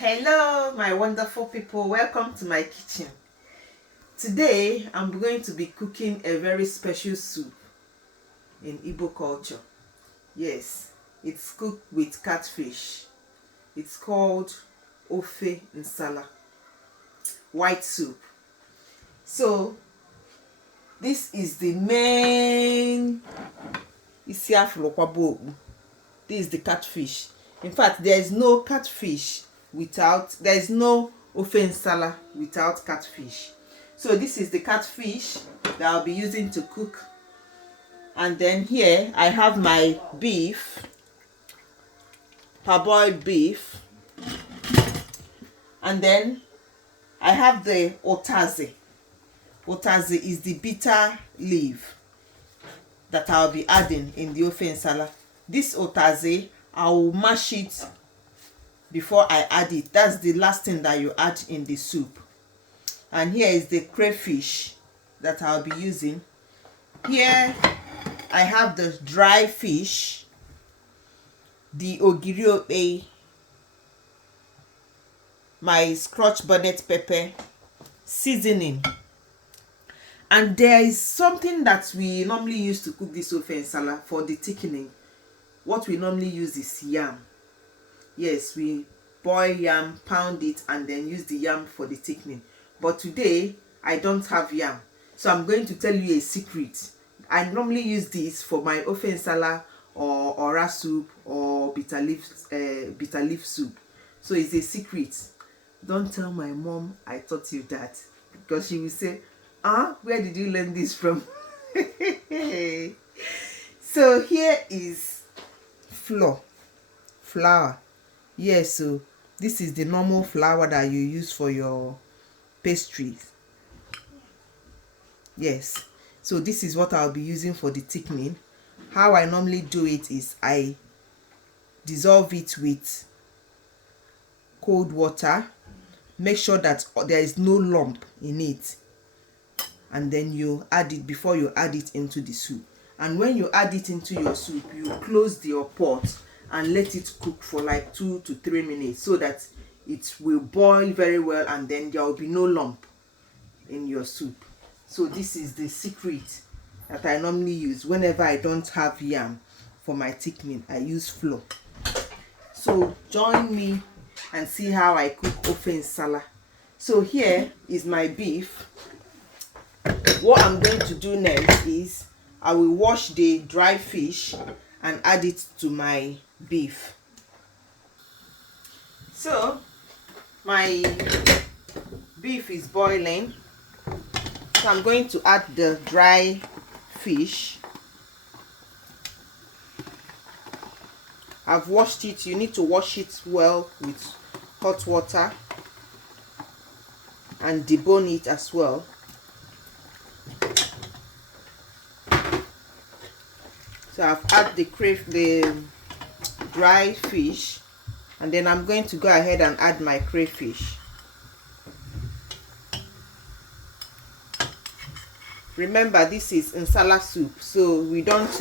Hello my wonderful people, welcome to my kitchen. Today I'm going to be cooking a very special soup in Igbo culture. Yes, it's cooked with catfish. It's called Ofe Nsala, white soup. So this is the main isiafulokwabu. This is the catfish. In fact, there is no catfish without, there is no Ofe Nsala without catfish. So this is the catfish that I'll be using to cook. And then here I have my beef, parboiled beef. And then I have the otaze. Otaze is the bitter leaf that I'll be adding in the Ofe Nsala. This otaze, I will mash it before I add it. That's the last thing that you add in the soup. And here is the crayfish that I'll be using. Here I have the dry fish, the ogiri, my scotch bonnet pepper, seasoning. And there is something that we normally use to cook this Ofe Nsala for the thickening. What we normally use is yam. Yes, we boil yam, pound it, and then use the yam for the thickening. But today I don't have yam, so I'm going to tell you a secret. I normally use this for my Ofe Nsala or ora soup or bitter leaf soup. So it's a secret. Don't tell my mom I taught you that, because she will say, where did you learn this from? So here is flour. Yes, so this is the normal flour that you use for your pastries. Yes, so this is what I'll be using for the thickening. How I normally do it is I dissolve it with cold water. Make sure that there is no lump in it, and then you add it before you add it into the soup. And when you add it into your soup, you close your pot and let it cook for like 2 to 3 minutes so that it will boil very well, and then there will be no lump in your soup. So this is the secret that I normally use whenever I don't have yam for my thickening. I use flour. So join me and see how I cook Ofe Nsala. So here is my beef. What I'm going to do next is I will wash the dry fish and add it to my beef. So my beef is boiling, so I'm going to add the dry fish. I've washed it. You need to wash it well with hot water and debone it as well. So I've added the dry fish, and then I'm going to go ahead and add my crayfish. Remember, this is Nsala soup, so we don't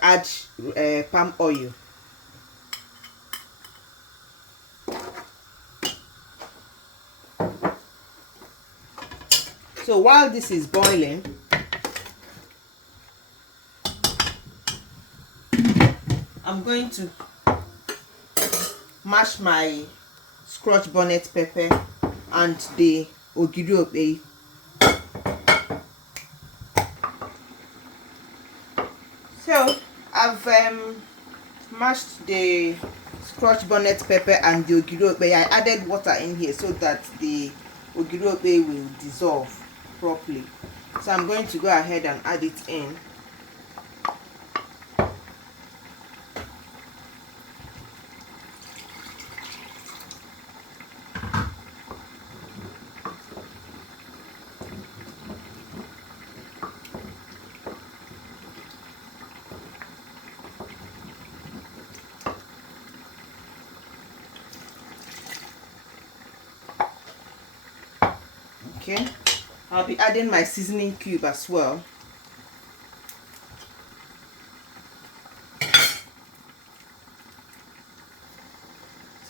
add palm oil. So while this is boiling, I'm going to mash my scotch bonnet pepper and the ogiri. So I've mashed the scotch bonnet pepper and the ogiri. I added water in here so that the ogiri will dissolve properly. So I'm going to go ahead and add it in. Okay, I'll be adding my seasoning cube as well.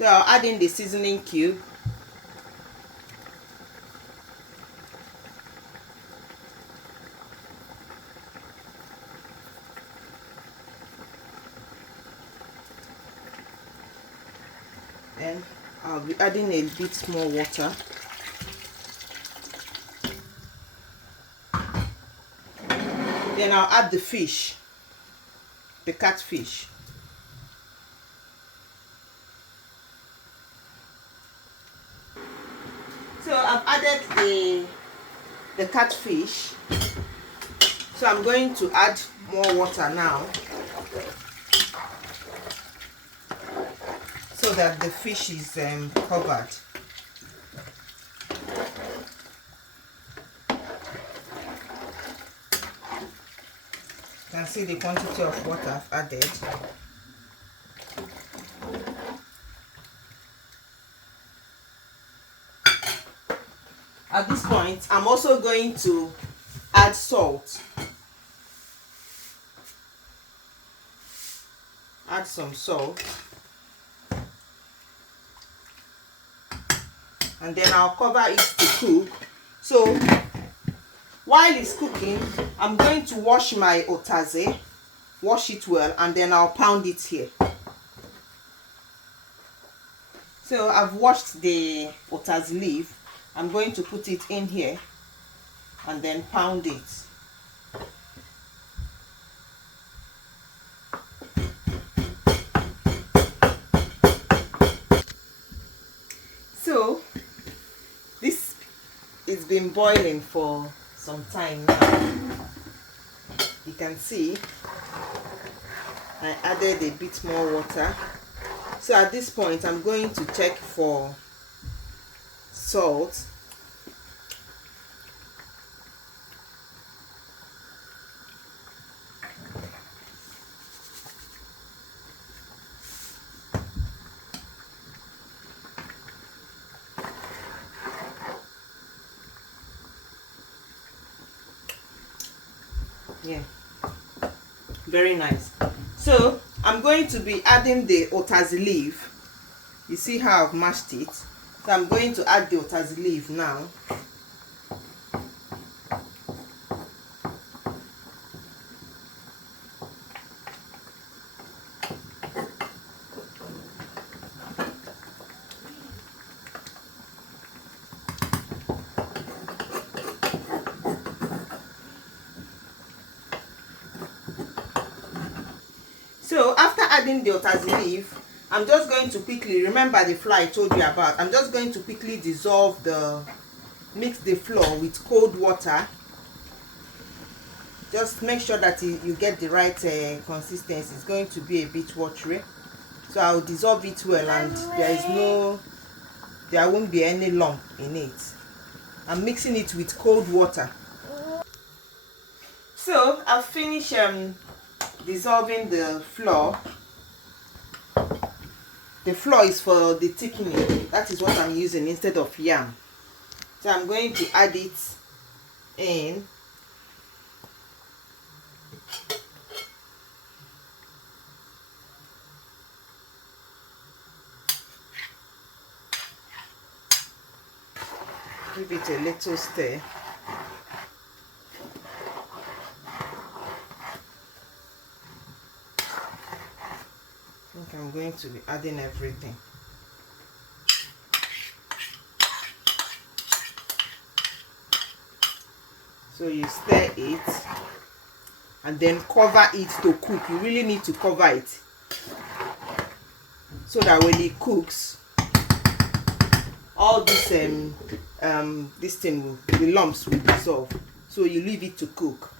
So I'll add in the seasoning cube. Then I'll be adding a bit more water. Then I'll add the fish, the catfish. So I've added the catfish. So I'm going to add more water now, so that the fish is covered. You can see the quantity of water I've added. At this point, I'm also going to add salt. Add some salt. And then I'll cover it to cook. So while it's cooking, I'm going to wash my otaze, wash it well, and then I'll pound it here. So I've washed the otaze leaf. I'm going to put it in here and then pound it. So this has been boiling for some time now. You can see I added a bit more water. So at this point, I'm going to check for salt. Yeah, very nice. So I'm going to be adding the otaze leaf. You see how I've mashed it? So I'm going to add the otaze leaf now. So after adding the otaze leaf, I'm just going to quickly, remember the flour I told you about, I'm just going to quickly mix the flour with cold water. Just make sure that you get the right consistency. It's going to be a bit watery. So I'll dissolve it well, and there won't be any lump in it. I'm mixing it with cold water. So I've finished dissolving the flour. The flour is for the thickening. That is what I'm using instead of yam. So I'm going to add it in. Give it a little stir. I think I'm going to be adding everything. So you stir it and then cover it to cook. You really need to cover it so that when it cooks, all this the lumps will dissolve. So you leave it to cook.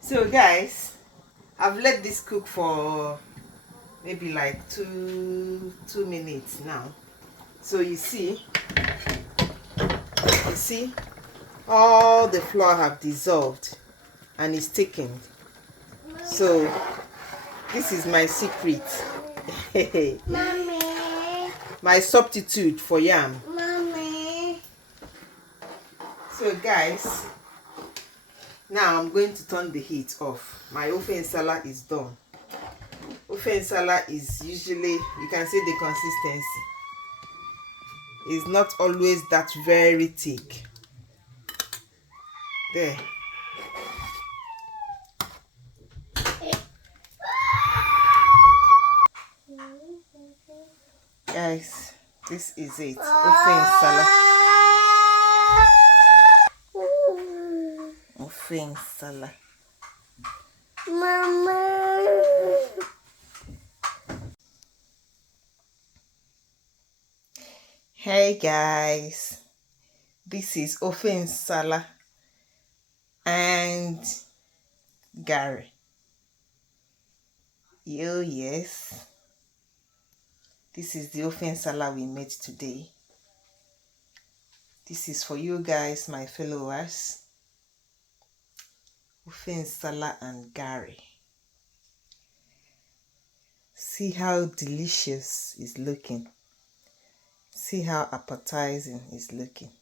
So guys, I've let this cook for maybe like two minutes now. So you see all the flour have dissolved and it's thickened. So this is my secret. Mommy. My substitute for yam. Mommy. So guys, now I'm going to turn the heat off. My Ofe Nsala is done. Ofe Ofe Nsala is usually, you can see the consistency is not always that very thick. There. Guys, this is it. Ofe Nsala. Ofe Nsala. Mama. Hey guys, this is Ofe Nsala and Gary. Oh yes, this is the Ofe Nsala we made today. This is for you guys, my followers. Ofe Nsala and Gary. See how delicious it's looking. See how appetizing it's looking.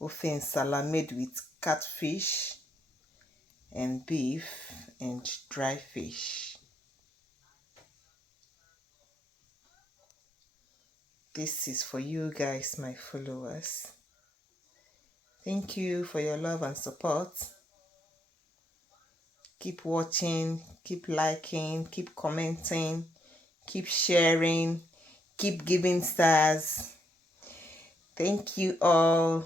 Ofe Nsala made with catfish and beef and dry fish. This is for you guys, my followers. Thank you for your love and support. Keep watching, keep liking, keep commenting, keep sharing, keep giving stars. Thank you all.